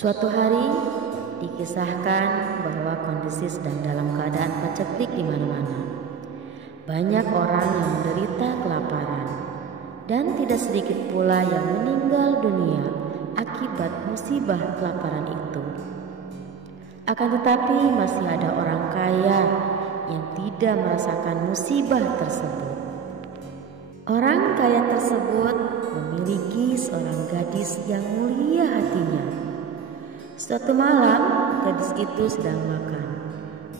Suatu hari dikisahkan bahwa kondisi sedang dalam keadaan paceklik di mana-mana. Banyak orang yang menderita kelaparan dan tidak sedikit pula yang meninggal dunia akibat musibah kelaparan itu. Akan tetapi masih ada orang kaya yang tidak merasakan musibah tersebut. Orang kaya tersebut memiliki seorang gadis yang mulia hatinya. Suatu malam, gadis itu sedang makan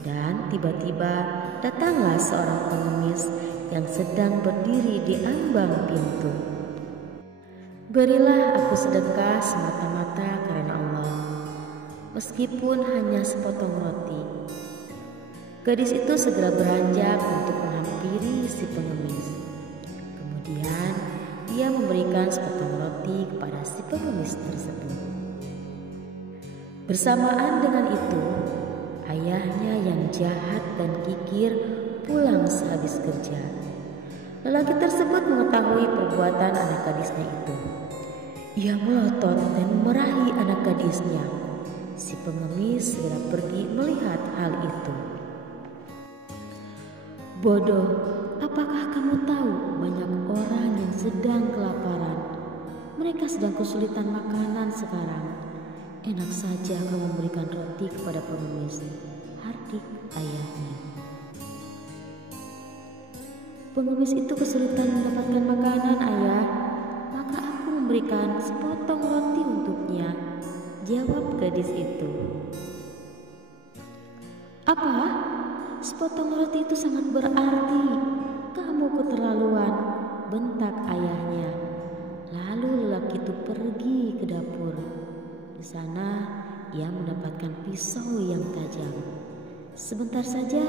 dan tiba-tiba datanglah seorang pengemis yang sedang berdiri di ambang pintu. "Berilah aku sedekah semata-mata karena Allah, meskipun hanya sepotong roti." Gadis itu segera beranjak untuk menghampiri si pengemis. Kemudian dia memberikan sepotong roti kepada si pengemis tersebut. Bersamaan dengan itu, ayahnya yang jahat dan kikir pulang sehabis kerja. Lelaki tersebut mengetahui perbuatan anak gadisnya itu. Ia melotot dan memarahi anak gadisnya. Si pengemis segera pergi melihat hal itu. "Bodoh, apakah kamu tahu banyak orang yang sedang kelaparan? Mereka sedang kesulitan makanan sekarang. Enak saja kamu memberikan roti kepada pengemis," hardik ayahnya. "Pengemis itu kesulitan mendapatkan makanan, ayah. Maka aku memberikan sepotong roti untuknya," jawab gadis itu. "Apa? Sepotong roti itu sangat berarti. Kamu keterlaluan," bentak ayahnya. Lalu lelaki itu pergi ke dapur. Di sana ia mendapatkan pisau yang tajam. Sebentar saja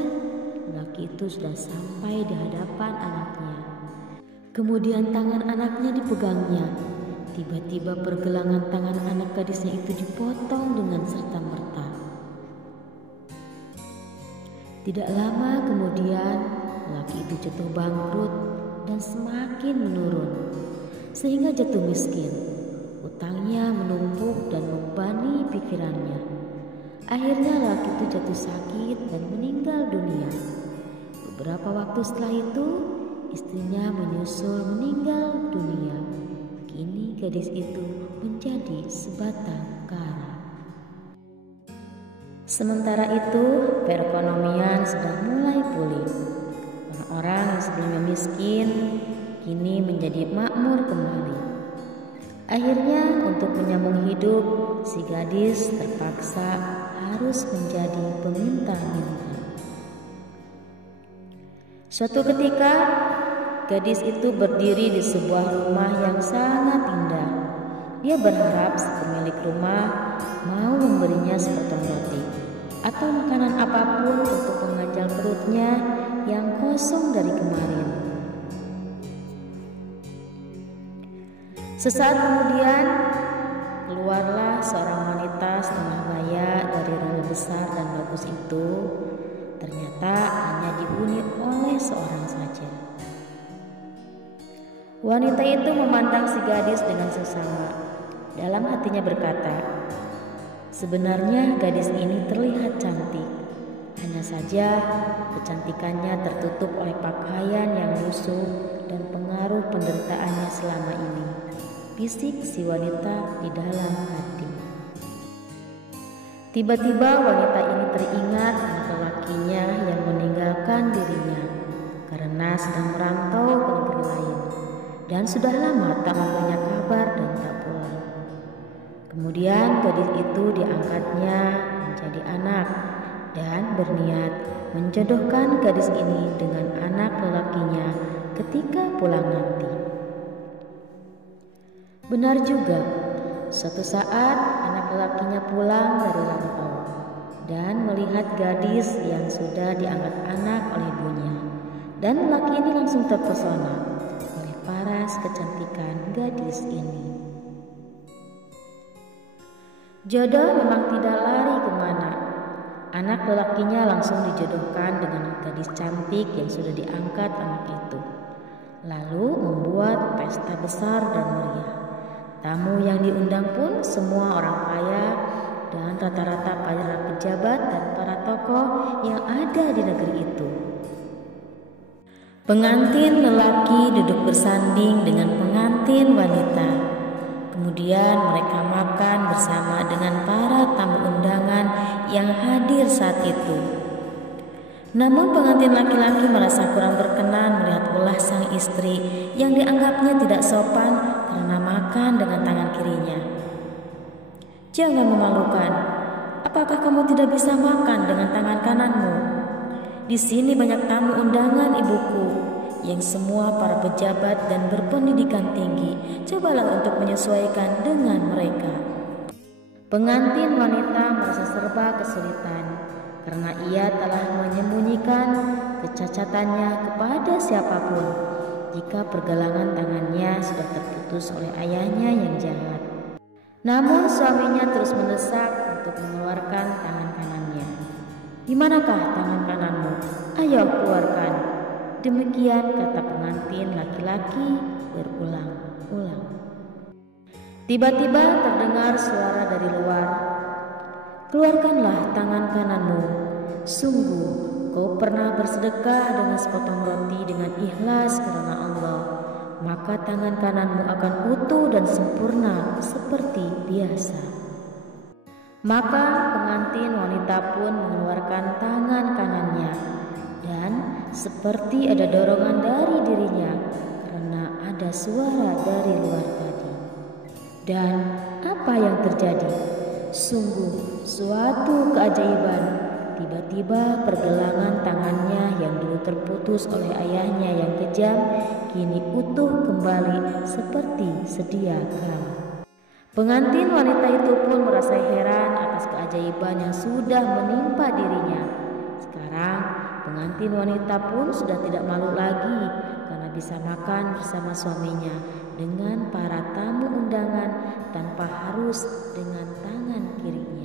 lelaki itu sudah sampai di hadapan anaknya. Kemudian tangan anaknya dipegangnya. Tiba-tiba pergelangan tangan anak gadisnya itu dipotong dengan serta-merta. Tidak lama kemudian lelaki itu jatuh bangkrut dan semakin menurun sehingga jatuh miskin. Utangnya menumpuk dan membebani pikirannya. Akhirnya lelaki itu jatuh sakit dan meninggal dunia. Beberapa waktu setelah itu, istrinya menyusul meninggal dunia. Kini gadis itu menjadi sebatang kara. Sementara itu, perekonomian sedang mulai pulih. Orang-orang yang sebelumnya miskin kini menjadi makmur kembali. Akhirnya untuk menyambung hidup, si gadis terpaksa harus menjadi peminta-minta. Suatu ketika, gadis itu berdiri di sebuah rumah yang sangat indah. Dia berharap si pemilik rumah mau memberinya sepotong roti atau makanan apapun untuk mengganjal perutnya yang kosong dari kemarin. Sesaat kemudian keluarlah seorang wanita setengah baya dari rumah besar dan bagus itu. Ternyata hanya dihuni oleh seorang saja. Wanita itu memandang si gadis dengan seksama. Dalam hatinya berkata, "Sebenarnya gadis ini terlihat cantik. Hanya saja kecantikannya tertutup oleh pakaian yang lusuh dan pengaruh penderitaannya selama ini," bisik si wanita di dalam hati. Tiba-tiba wanita ini teringat anak lelakinya yang meninggalkan dirinya karena sedang merantau ke negeri lain dan sudah lama tak mempunyai kabar dan tak pulang. Kemudian gadis itu diangkatnya menjadi anak dan berniat menjodohkan gadis ini dengan anak lelakinya ketika pulang nanti. Benar juga, suatu saat anak lelakinya pulang dari rantau dan melihat gadis yang sudah diangkat anak oleh ibunya. Dan lelaki ini langsung terpesona oleh paras kecantikan gadis ini. Jodoh memang tidak lari kemana. Anak lelakinya langsung dijodohkan dengan gadis cantik yang sudah diangkat anak itu. Lalu membuat pesta besar dan meriah. Tamu yang diundang pun semua orang kaya dan rata-rata para pejabat dan para tokoh yang ada di negeri itu. Pengantin lelaki duduk bersanding dengan pengantin wanita. Kemudian mereka makan bersama dengan para tamu undangan yang hadir saat itu. Namun pengantin laki-laki merasa kurang berkenan melihat ulah sang istri yang dianggapnya tidak sopan karena makan dengan tangan kirinya. "Jangan memalukan. Apakah kamu tidak bisa makan dengan tangan kananmu? Di sini banyak tamu undangan ibuku, yang semua para pejabat dan berpendidikan tinggi. Cobalah untuk menyesuaikan dengan mereka." Pengantin wanita merasa serba kesulitan karena ia telah menyembunyikan kecacatannya kepada siapapun jika pergelangan tangannya sudah terputus oleh ayahnya yang jahat. Namun suaminya terus mendesak untuk mengeluarkan tangan kanannya. "Di manakah tangan kananmu? Ayo keluarkan." Demikian kata pengantin laki-laki berulang-ulang. Tiba-tiba terdengar suara dari luar, "Keluarkanlah tangan kananmu. Sungguh kau pernah bersedekah dengan sepotong roti dengan ikhlas karena Allah, maka tangan kananmu akan utuh dan sempurna seperti biasa." Maka pengantin wanita pun mengeluarkan tangan kanannya, dan seperti ada dorongan dari dirinya karena ada suara dari luar tadi. Dan apa yang terjadi? Sungguh suatu keajaiban. Tiba-tiba pergelangan tangannya yang dulu terputus oleh ayahnya yang kejam kini utuh kembali seperti sedia kala. Pengantin wanita itu pun merasa heran atas keajaiban yang sudah menimpa dirinya. Sekarang pengantin wanita pun sudah tidak malu lagi karena bisa makan bersama suaminya dengan para tamu undangan tanpa harus dengan tangan kirinya.